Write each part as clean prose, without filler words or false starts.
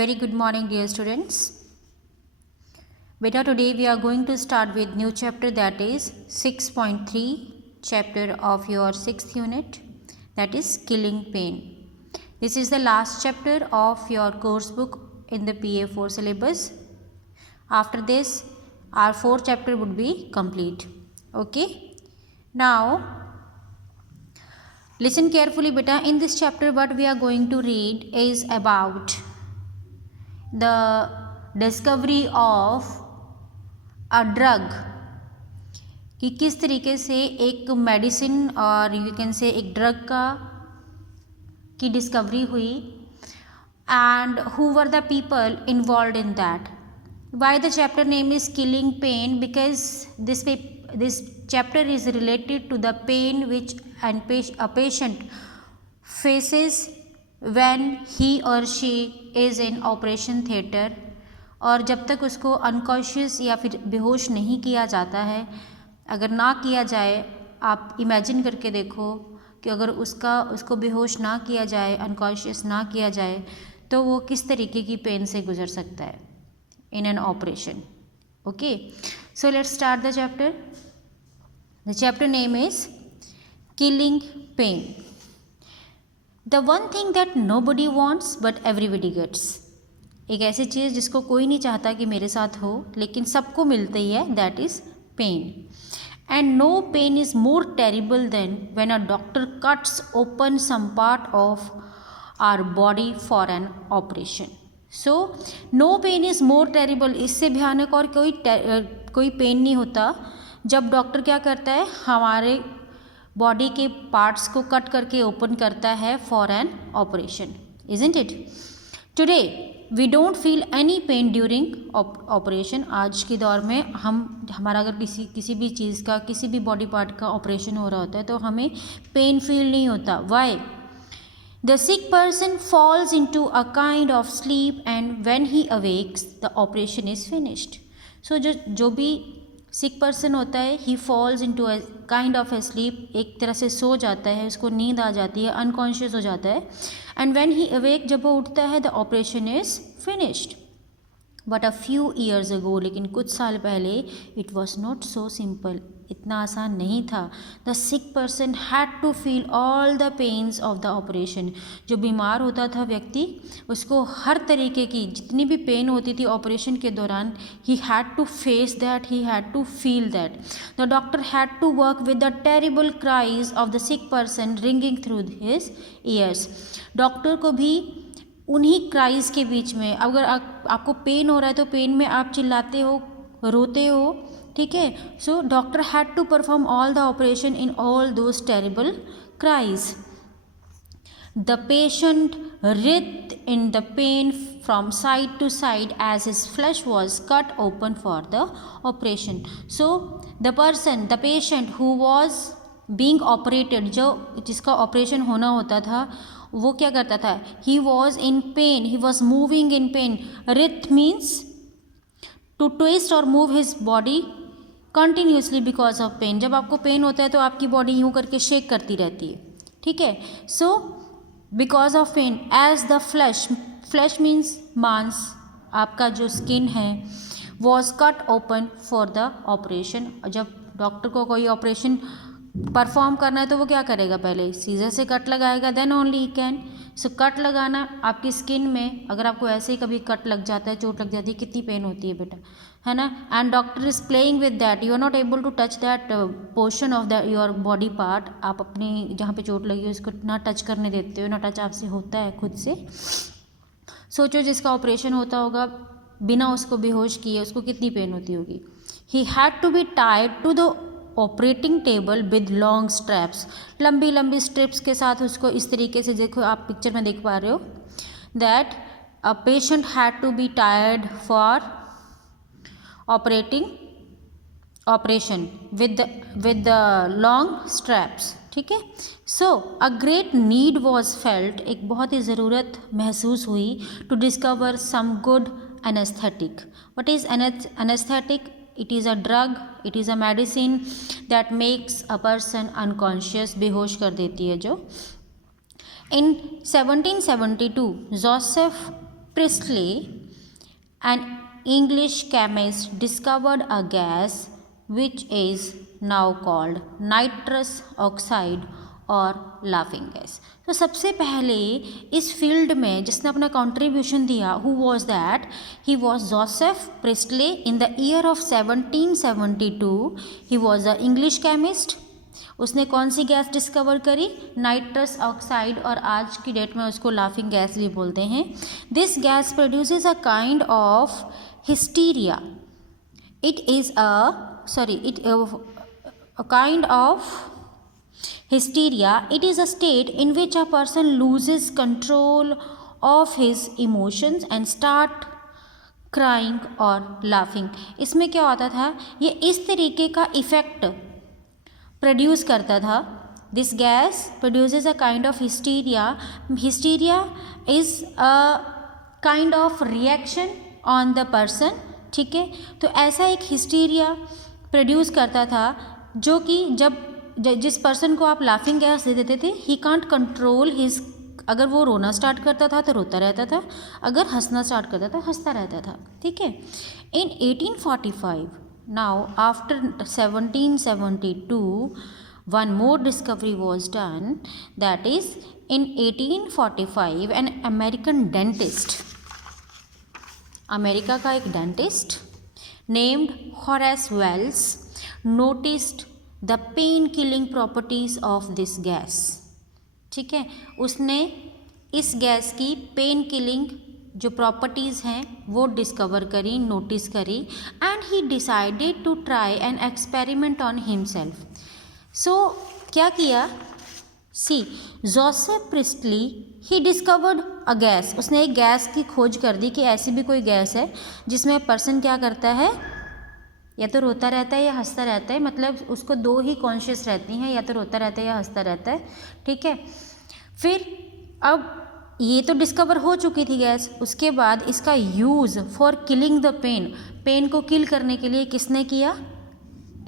Very good morning, dear students. Beta, today we are going to start with new chapter, that is 6.3 chapter of your 6th unit, that is killing pain. This is the last chapter of your course book in the PA4 syllabus. After this, our 4th chapter would be complete. Okay. Now, listen carefully, beta. In this chapter, what we are going to read is about the discovery of a drug, कि किस तरीके से एक medicine और you can say एक drug की discovery हुई and who were the people involve in that. Why the chapter name is killing pain? Because this chapter is related to the pain which a patient faces when he or she is in operation theatre. और जब तक उसको unconscious या फिर बेहोश नहीं किया जाता है, अगर ना किया जाए, आप इमेजिन करके देखो कि अगर उसको बेहोश ना किया जाए, अनकॉन्शियस ना किया जाए, तो वो किस तरीके की पेन से गुजर सकता है in an operation. Okay, so let's start the chapter. The chapter name is killing pain. The one thing that nobody wants but everybody gets. एक ऐसी चीज़ जिसको कोई नहीं चाहता कि मेरे साथ हो, लेकिन सबको मिलती ही है, that is pain. And no pain is more terrible than when a doctor cuts open some part of our body for an operation. So no pain is more terrible. इससे भयानक और कोई पेन नहीं होता जब डॉक्टर क्या करता है, हमारे बॉडी के पार्ट्स को कट करके ओपन करता है for an operation. Isn't it? Today we don't feel any pain during operation. आज के दौर में हमारा अगर किसी भी चीज़ का, किसी भी बॉडी पार्ट का ऑपरेशन हो रहा होता है तो हमें पेन फील नहीं होता. Why? The sick person falls into a kind of sleep and when he awakes the operation is finished. So जो भी सिक पर्सन होता है, he falls into a kind of a sleep, एक तरह से सो जाता है, उसको नींद आ जाती है, अनकॉन्शियस हो जाता है. एंड व्हेन ही अवेक, जब वो उठता है, the operation is finished. But a few years ago, लेकिन कुछ साल पहले, it was not so simple. इतना आसान नहीं था. The sick person had to feel all the pains of the operation. जो बीमार होता था व्यक्ति, उसको हर तरीके की जितनी भी पेन होती थी ऑपरेशन के दौरान, he had to face that, he had to feel that. The doctor had to work with the terrible cries of the sick person ringing through his ears. Doctor को भी उन्हीं क्राइज के बीच में, अगर आपको पेन हो रहा है तो पेन में आप चिल्लाते हो, रोते हो, ठीक है. So doctor had to perform all the operation in all those terrible cries. The patient writhed in the pain from side to side as his flesh was cut open for the operation. So the patient who was being operated, जिसका operation होना होता था, वो क्या करता था? He was in pain, he was moving in pain. Writhe means to twist or move his body continuously because of pain. जब आपको पेन होता है तो आपकी बॉडी यूँ करके शेक करती रहती है, ठीक है. So because of pain, as the flesh means मांस, आपका जो स्किन है, was cut open for the operation. जब डॉक्टर को कोई ऑपरेशन परफॉर्म करना है तो वो क्या करेगा? पहले सीजर से कट लगाएगा, then only he can. So cut लगाना आपकी स्किन में, अगर आपको ऐसे ही कभी कट लग जाता है, चोट लग जाती है, कितनी पेन होती है बेटा, है ना. And doctor is playing with that, you are not able to touch that portion of the your body part. आप अपनी जहाँ पे चोट लगी है उसको ना टच करने देते हो, ना टच आपसे होता है खुद से. सोचो जिसका ऑपरेशन होता होगा बिना उसको बेहोश किए, उसको कितनी पेन होती होगी. He had to be tied to the operating table with long straps. लंबी लंबी स्ट्रिप्स के साथ उसको इस तरीके से, देखो आप पिक्चर में देख पा रहे हो, that a patient had to be tired for operation with the long straps, ठीक है. So a great need was felt. एक बहुत ही ज़रूरत महसूस हुई to discover some good anaesthetic. What is anaesthetic? It is a drug, it is a medicine that makes a person unconscious, बेहोश कर देती है जो. In 1772, Joseph Priestley, an English chemist, discovered a gas which is now called nitrous oxide और laughing gas. तो सबसे पहले इस फील्ड में जिसने अपना कंट्रीब्यूशन दिया, who was that? He was Joseph Presley. In the year of 1772 he was a English chemist. उसने कौन सी गैस डिस्कवर करी? नाइट्रस ऑक्साइड, और आज की डेट में उसको लाफिंग गैस भी बोलते हैं। This gas produces a kind of hysteria. It is a kind of hysteria. It is a state in which a person loses control of his emotions and start crying or laughing. इसमें क्या होता था? ये इस तरीके का effect produce करता था। This gas produces a kind of hysteria. Hysteria is a kind of reaction on the person, ठीक है। तो ऐसा एक हिस्टीरिया प्रोड्यूस करता था जो कि जब जिस पर्सन को आप लाफिंग गैस दे देते थे, ही कांट कंट्रोल हिज, अगर वो रोना स्टार्ट करता था तो रोता रहता था, अगर हंसना स्टार्ट करता था हंसता रहता था, ठीक है। In 1845, now after 1772, one more discovery was done, that is in 1845 an American dentist, America का एक dentist named Horace Wells noticed the pain killing properties of this gas, ठीक है। उसने इस गैस की पेन किलिंग जो प्रॉपर्टीज़ हैं वो डिस्कवर करी, नोटिस करी, and he decided to try an experiment on himself. So क्या किया? See Joseph Priestley he discovered a gas. उसने एक गैस की खोज कर दी कि ऐसी भी कोई गैस है जिसमें पर्सन क्या करता है, या तो रोता रहता है या हंसता रहता है, मतलब उसको दो ही कॉन्शियस रहती हैं, या तो रोता रहता है या हंसता रहता है, ठीक है। फिर अब ये तो डिस्कवर हो चुकी थी गैस, उसके बाद इसका use for killing the pain, pain को किल करने के लिए किसने किया?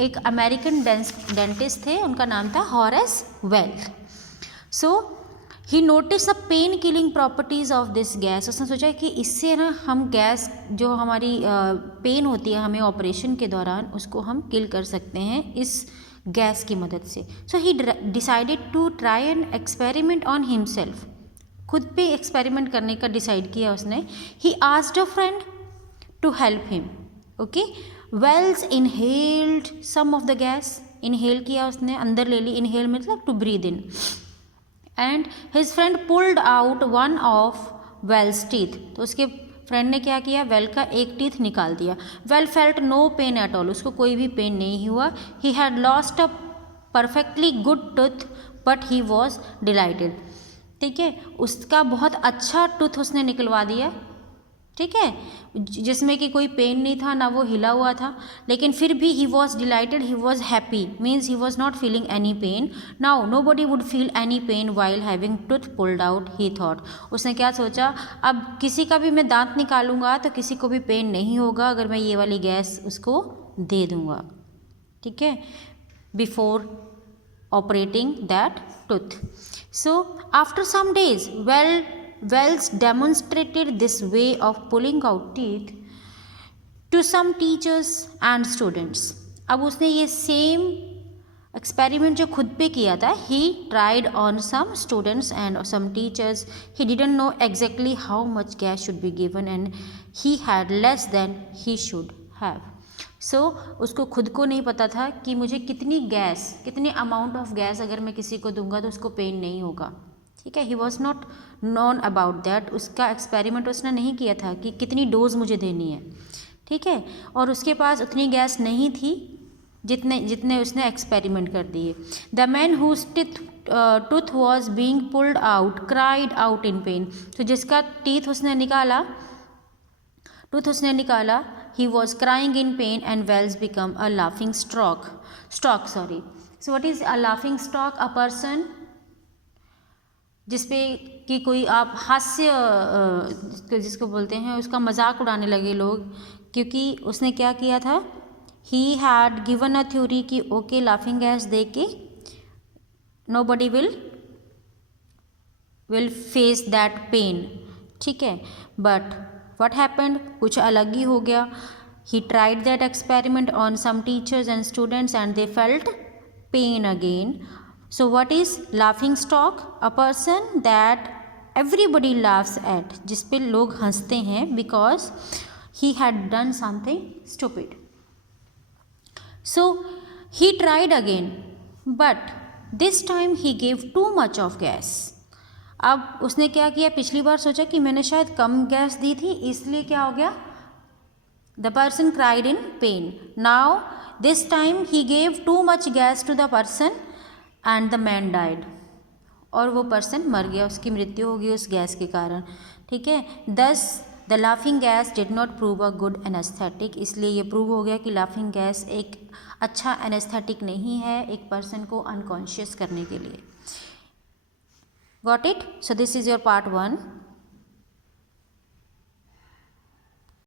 एक अमेरिकन डेंटिस्ट थे, उनका नाम था Horace Wells. So he notice the pain killing properties of this gas. उसने सोचा कि इससे ना हम गैस जो हमारी पेन होती है हमें ऑपरेशन के दौरान, उसको हम किल कर सकते हैं इस गैस की मदद से। So he decided to try an experiment on himself. खुद पे एक्सपेरिमेंट करने का डिसाइड किया उसने। He asked a friend to help him, okay. Wells inhaled some of the gas, inhale किया उसने, अंदर ले ली, इनहेल मतलब to breathe in, and his friend pulled out one of Wells teeth. तो उसके फ्रेंड ने क्या किया? वेल का एक टीथ निकाल दिया। Wells felt no pain at all, उसको कोई भी पेन नहीं हुआ। He had lost a perfectly good tooth but he was delighted, ठीक है। उसका बहुत अच्छा टूथ उसने निकलवा दिया, ठीक है, जिसमें कि कोई पेन नहीं था, ना वो हिला हुआ था, लेकिन फिर भी he was delighted, he was happy, means he was not feeling any pain. Now nobody would feel any pain while having tooth pulled out, he thought. उसने क्या सोचा? अब किसी का भी मैं दांत निकालूंगा तो किसी को भी पेन नहीं होगा अगर मैं ये वाली गैस उसको दे दूंगा, ठीक है, before operating that tooth. So after some days Wells demonstrated this way of pulling out teeth to some teachers and students. अब उसने ये सेम एक्सपेरिमेंट जो खुद पे किया था, he tried on some students and some teachers. He didn't know exactly how much gas should be given and he had less than he should have. So उसको खुद को नहीं पता था कि मुझे कितनी अमाउंट ऑफ गैस अगर मैं किसी को दूंगा तो उसको पेन नहीं होगा, ठीक है। ही was not non about that. उसका एक्सपेरिमेंट उसने नहीं किया था कि कितनी डोज मुझे देनी है, ठीक है, और उसके पास उतनी गैस नहीं थी जितने उसने एक्सपेरिमेंट कर दिए। The man whose tooth was being pulled out cried out in pain. तो जिसका टूथ उसने निकाला he was crying in pain and Wells become a laughing stock. So what is a laughing stock? A person जिसपे कि कोई आप हास्य जिसको बोलते हैं, उसका मजाक उड़ाने लगे लोग, क्योंकि उसने क्या किया था? He had given a theory कि ओके लाफिंग गैस दे के nobody will face that pain, ठीक है, बट व्हाट हैपेंड, कुछ अलग ही हो गया. He tried that experiment on some teachers and students and they felt pain again. So what is laughing stock? A person that everybody laughs at, जिस पे लोग हंसते हैं because he had done something stupid. So he tried again, but this time he gave too much of gas. अब उसने क्या किया, पिछली बार सोचा कि मैंने शायद कम गैस दी थी, इसलिए क्या हो गया, the person cried in pain. Now this time he gave too much gas to the person and the man died. और वो पर्सन मर गया, उसकी मृत्यु हो गई उस गैस के कारण. ठीक है, thus the laughing gas did not prove a good anaesthetic. इसलिए ये प्रूव हो गया कि लाफिंग गैस एक अच्छा एनेस्थेटिक नहीं है एक पर्सन को अनकॉन्शियस करने के लिए. Got it? So this is your part 1.